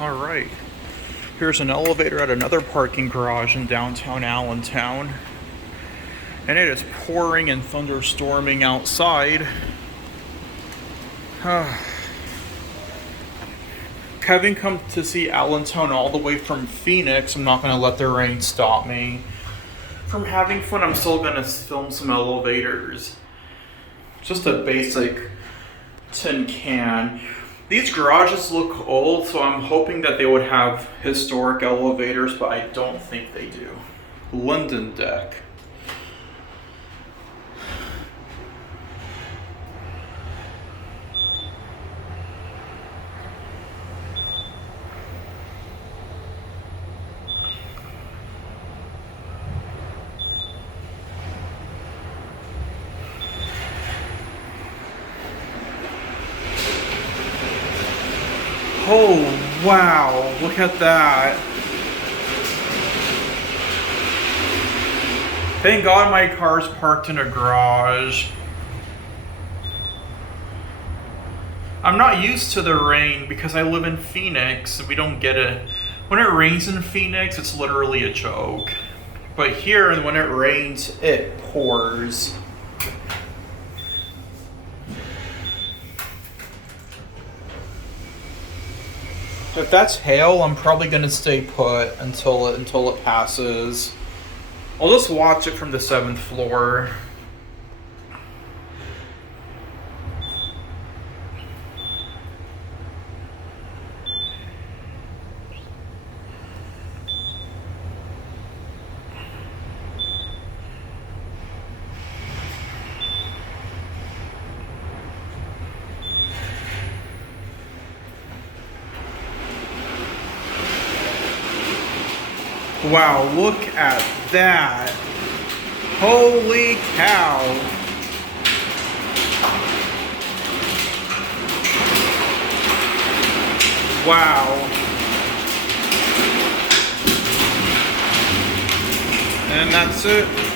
All right. Here's an elevator at another parking garage in downtown Allentown. And it is pouring and thunderstorming outside. Having come to see Allentown all the way from Phoenix, I'm not going to let the rain stop me from having fun. I'm still going to film some elevators. Just a basic tin can. These garages look old, so I'm hoping that they would have historic elevators, but I don't think they do. Linden deck. Oh, wow, look at that. Thank God my car's parked in a garage. I'm not used to the rain because I live in Phoenix. We don't get it. When it rains in Phoenix, it's literally a joke. But here, when it rains, it pours. If that's hail, I'm probably gonna stay put until it passes. I'll just watch it from the 7th floor. Wow, look at that. Holy cow. Wow. And that's it.